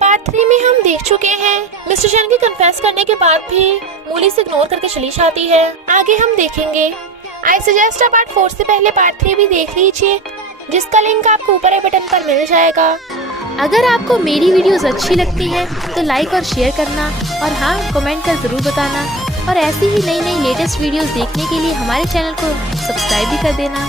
Part 3 में हम देख चुके हैं मिस्टर चैन के कन्फेस करने के बाद भी मूली से इग्नोर करके चली जाती है। आगे हम देखेंगे। आई सजेस्ट आप पार्ट 4 से पहले पार्ट 3 भी देख लीजिए, जिसका लिंक आपको ऊपर आई बटन पर मिल जाएगा। अगर आपको मेरी वीडियोस अच्छी लगती है तो लाइक और शेयर करना, और हाँ, कमेंट कर जरूर बताना। और ऐसी ही नई नई लेटेस्ट वीडियोस देखने के लिए हमारे चैनल को सब्सक्राइब भी कर देना।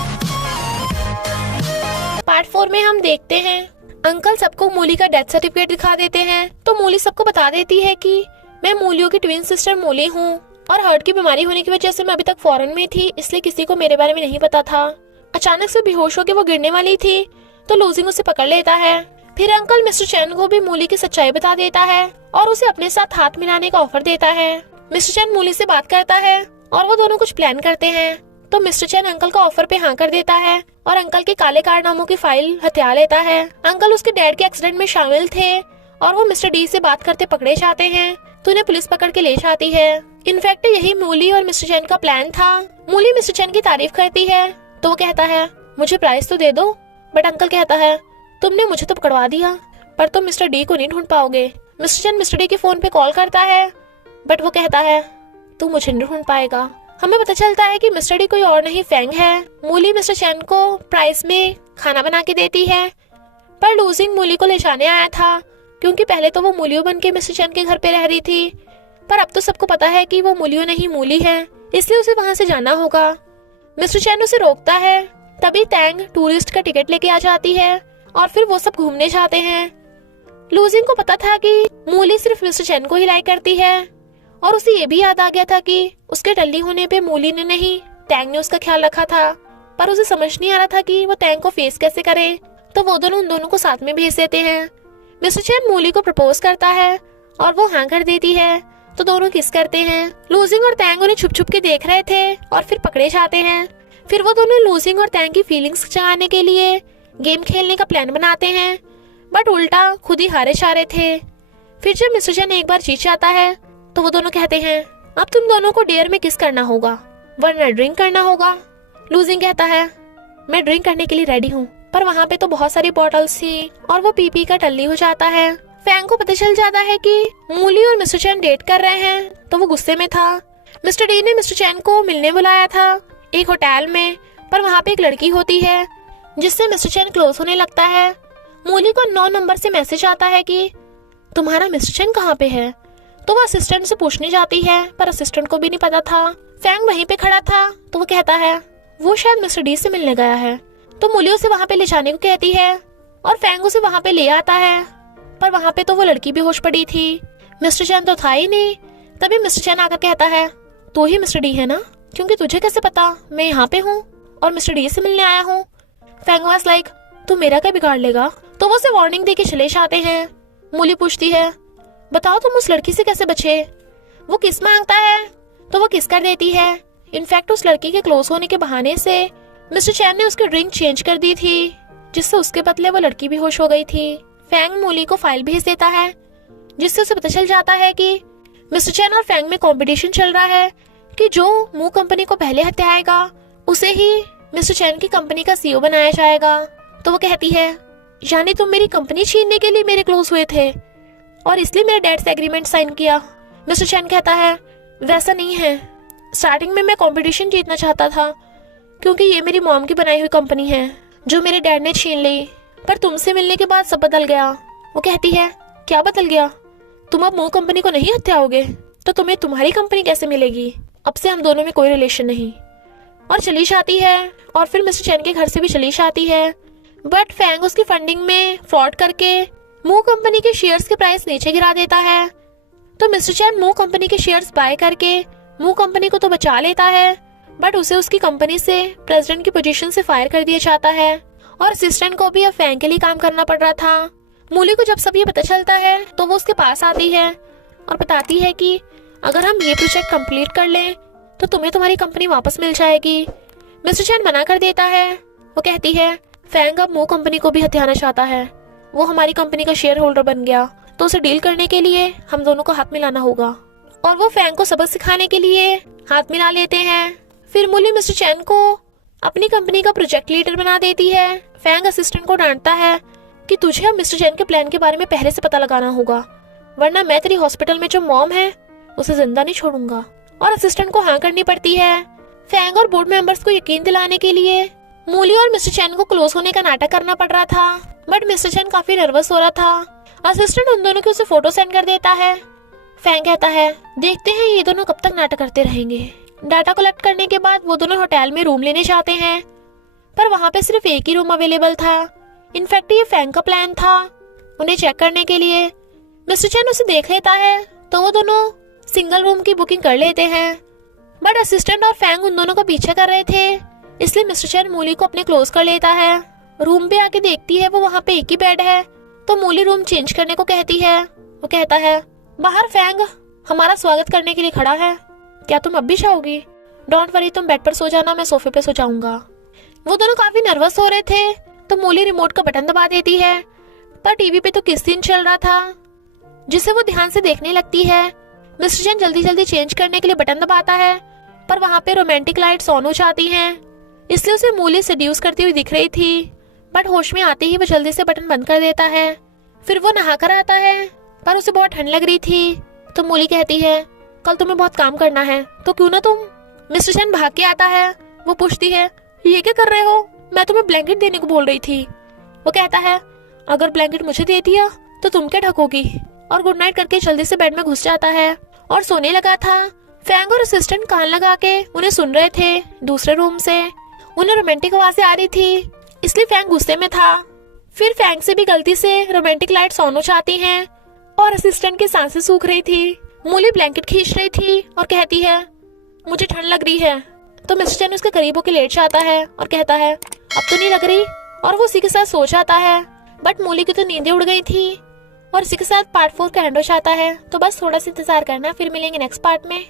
पार्ट 4 में हम देखते हैं अंकल सबको मूली का डेथ सर्टिफिकेट दिखा देते हैं। तो मूली सबको बता देती है कि मैं मूलियों की ट्विन सिस्टर मूली हूँ और हार्ट की बीमारी होने की वजह से मैं अभी तक फॉरेन में थी, इसलिए किसी को मेरे बारे में नहीं पता था। अचानक से बेहोश होकर वो गिरने वाली थी तो लूजिंग उसे पकड़ लेता है। फिर अंकल मिस्टर चैन को भी मूली की सच्चाई बता देता है और उसे अपने साथ हाथ मिलाने का ऑफर देता है। मिस्टर चैन मूली से बात करता है और वो दोनों कुछ प्लान करते हैं। तो मिस्टर चैन अंकल का ऑफर पे हाँ कर देता है और अंकल के काले कारनामों की फाइल हथिया लेता है। अंकल उसके डैड के एक्सीडेंट में शामिल थे और वो मिस्टर डी से बात करते पकड़े जाते हैं तो उन्हें पुलिस पकड़ के ले जाती है। इनफैक्ट यही मूली और मिस्टर चैन का प्लान था। मूली मिस्टर चैन की तारीफ करती है तो वो कहता है मुझे प्राइस तो दे दो, बट अंकल कहता है तुमने मुझे तो पकड़वा दिया पर तुम मिस्टर डी को नहीं ढूंढ पाओगे। मिस्टर चैन मिस्टर डी के फोन पे कॉल करता है बट वो कहता है तू मुझे नहीं ढूंढ पाएगा। हमें पता चलता है कि मिस्टर डी कोई और नहीं फैंग है। मूली मिस्टर चैन को प्राइस में खाना बना के देती है, पर लूजिंग मूली को ले जाने आया था क्योंकि पहले तो वो मूलियों बन के मिस्टर चैन के घर पे रह रही थी, पर अब तो सबको पता है कि वो मूलियों नहीं मूली है, इसलिए उसे वहां से जाना होगा। मिस्टर चैन उसे रोकता है, तभी टैंग टूरिस्ट का टिकट लेके आ जाती है और फिर वो सब घूमने जाते हैं। लूजिंग को पता था कि मूली सिर्फ मिस्टर चैन को ही लाइक करती है और उसे ये भी याद आ गया था कि उसके टल्ली होने पे मूली ने नहीं टैंग ने उसका ख्याल रखा था, पर उसे समझ नहीं आ रहा था कि वो टैंग को फेस कैसे करे। तो वो दोनों उन दोनों को साथ में भेज देते हैं। मिस्टर चैन मूली को प्रपोज करता है और वो हाँ कर देती है तो दोनों किस करते हैं। लूजिंग और टैंग उन्हें छुप छुप के देख रहे थे और फिर पकड़े जाते हैं। फिर वो दोनों लूजिंग और टैंग की फीलिंग्स जगाने के लिए गेम खेलने का प्लान बनाते हैं, बट उल्टा खुद ही हारे जा रहे थे। फिर जब मिस्टर चैन एक बार जीत जाता है तो वो दोनों कहते हैं अब तुम दोनों को डेयर में किस करना होगा वरना ड्रिंक करना होगा। लूजिंग कहता है मैं ड्रिंक करने के लिए रेडी हूँ, पर वहाँ पे तो बहुत सारी बॉटल्स थी और वो पी का टल्ली हो जाता है। फैंग को पता चल जाता है कि मूली और मिस्टर चैन डेट कर रहे हैं तो वो गुस्से में था। मिस्टर डी ने मिस्टर चैन को मिलने बुलाया था एक होटल में, पर वहाँ पे एक लड़की होती है जिससे मिस्टर चैन क्लोज होने लगता है। मूली को 9 नंबर से मैसेज आता है कि तुम्हारा मिस्टर चैन कहाँ पे है, तो वो असिस्टेंट से पूछने जाती है, पर असिस्टेंट को भी नहीं पता था। फैंग वहीं पे खड़ा था तो वो कहता है वो शायद मिस्टर डी से मिलने गया है, तो मूली उसे वहाँ पे ले जाने को कहती है और फैंग उसे वहाँ पे ले आता है, पर वहाँ पे तो वो लड़की बेहोश पड़ी थी। मिस्टर चैन तो था ही नहीं। तभी मिस्टर चैन आकर कहता है तू ही मिस्टर डी है ना, क्योंकि तुझे कैसे पता मैं यहाँ पे हूँ और मिस्टर डी से मिलने आया हूँ। फैंग वाज लाइक तू मेरा क्या बिगाड़ लेगा, तो वो उसे वार्निंग दे के चले जाते हैं। मूली पूछती है बताओ तुम उस लड़की से कैसे बचे। वो किस मांगता है तो वो किस कर देती है। इनफैक्ट उस लड़की के क्लोज होने के बहाने से मिस्टर चैन ने उसकी ड्रिंक चेंज कर दी थी, जिससे उसके बदले वो लड़की बेहोश हो गई थी। फैंग मूली को फाइल भेज देता है जिससे उसे पता चल जाता है कि मिस्टर चैन और फैंग में कंपटीशन चल रहा है कि जो मू कंपनी को पहले हत्याएगा उसे ही मिस्टर चैन की कंपनी का सीईओ बनाया जाएगा। तो वो कहती है यानी तुम मेरी कंपनी छीनने के लिए मेरे क्लोज हुए थे और इसलिए मेरे डैड से एग्रीमेंट साइन किया। मिस्टर चैन कहता है वैसा नहीं है, स्टार्टिंग में मैं कंपटीशन जीतना चाहता था क्योंकि ये मेरी मॉम की बनाई हुई कंपनी है जो मेरे डैड ने छीन ली, पर तुमसे मिलने के बाद सब बदल गया। वो कहती है क्या बदल गया, तुम अब मू कंपनी को नहीं हत्याओगे तो तुम्हें तुम्हारी कंपनी कैसे मिलेगी, अब से हम दोनों में कोई रिलेशन नहीं। और चली जाती है और फिर मिस्टर चैन के घर से भी चली जाती है, बट फैंग उसकी फंडिंग में फ्रॉड करके मू कंपनी के शेयर्स के प्राइस नीचे गिरा देता है। तो मिस्टर चैन मू कंपनी के शेयर्स बाय करके मू कंपनी को तो बचा लेता है, बट उसे उसकी कंपनी से प्रेसिडेंट की पोजीशन से फायर कर दिया जाता है और असिस्टेंट को भी अब फैंग के लिए काम करना पड़ रहा था। मूली को जब सब ये पता चलता है तो वो उसके पास आती है और बताती है कि अगर हम ये प्रोजेक्ट कंप्लीट कर लें तो तुम्हें तुम्हारी कंपनी वापस मिल जाएगी। मिस्टर चैन मना कर देता है। वो कहती है फैंग अब मू कंपनी को भी हथियाना चाहता है, वो हमारी कंपनी का शेयर होल्डर बन गया, तो उसे डील करने के लिए हम दोनों को हाथ मिलाना होगा। और वो फैंग को सबक सिखाने के लिए हाथ मिला लेते हैं। फिर मूली मिस्टर चैन को अपनी कंपनी का प्रोजेक्ट लीडर बना देती है। फैंग असिस्टेंट को डांटता है कि तुझे अब मिस्टर चैन के प्लान के बारे में पहले से पता लगाना होगा, वरना मैं तेरी हॉस्पिटल में जो मॉम है उसे जिंदा नहीं छोड़ूंगा। और असिस्टेंट को हाँ करनी पड़ती है। फैंग और बोर्ड मेंबर्स को यकीन दिलाने के लिए मूली और मिस्टर चैन को क्लोज होने का नाटक करना पड़ रहा था, बट मिस्टर चैन काफी नर्वस हो रहा था। असिस्टेंट उन दोनों की उसे फोटो सेंड कर देता है। फैंग कहता है देखते हैं ये दोनों कब तक नाटक करते रहेंगे। डाटा कलेक्ट करने के बाद वो दोनों होटल में रूम लेने जाते हैं, पर वहाँ पे सिर्फ एक ही रूम अवेलेबल था। इनफैक्ट ये फैंग का प्लान था उन्हें चेक करने के लिए। मिस्टर चैन उसे देख लेता है तो वो दोनों सिंगल रूम की बुकिंग कर लेते हैं, बट असिस्टेंट और फैंग उन दोनों का पीछे कर रहे थे, इसलिए मिस्टर चैन मूली को अपने क्लोज कर लेता है। रूम पे आके देखती है वो वहाँ पे एक ही बेड है, तो मूली रूम चेंज करने को कहती है। वो कहता है बाहर फैंग हमारा स्वागत करने के लिए खड़ा है, क्या तुम अब भी चाहोगी? डोंट वरी, तुम बेड पर सो जाना, मैं सोफे पे सो जाऊंगा। वो दोनों काफी नर्वस हो रहे थे, तो मूली रिमोट का बटन दबा देती है, पर टीवी पे तो किस सीन चल रहा था जिसे वो ध्यान से देखने लगती है। मिस्टर चैन जल्दी जल्दी चेंज करने के लिए बटन दबाता है, पर वहाँ पे रोमांटिक लाइट्स ऑन हो जाती हैं, इसलिए उसे मूली सेड्यूस करती हुई दिख रही थी, बट होश में आते ही वो जल्दी से बटन बंद कर देता है। फिर वो नहाकर आता है, पर उसे बहुत ठंड लग रही थी, तो मूली कहती है कल तुम्हें बहुत काम करना है, तो क्यों ना तुम। मिस्टर चैन भाग के आता है। वो पूछती है ये क्या कर रहे हो? मैं तुम्हें ब्लैंकेट देने को बोल रही थी। वो कहता है अगर ब्लैंकेट मुझे दे दिया तो तुम क्या ढकोगी, और गुड नाइट करके जल्दी से बेड में घुस जाता है और सोने लगा था। फैंग और असिस्टेंट कान लगा के उन्हें सुन रहे थे दूसरे रूम से। उन्हें रोमांटिक आवाजें आ रही थी, इसलिए फैंग गुस्से में था। फिर फैंग से भी गलती से रोमांटिक लाइट्स ऑन हो जाती हैं और असिस्टेंट की सांसें सूख रही थी। मूली ब्लैंकेट खींच रही थी और कहती है मुझे ठंड लग रही है, तो मिस्टर चैन उसके करीब होकर लेट जाता है और कहता है अब तो नहीं लग रही, और वो उसी के साथ सो जाता है। बट मूली की तो नींदें उड़ गई थी, और इसी के साथ पार्ट 4 का एंड हो जाता है। तो बस थोड़ा सा इंतजार करना, फिर मिलेंगे नेक्स्ट पार्ट में।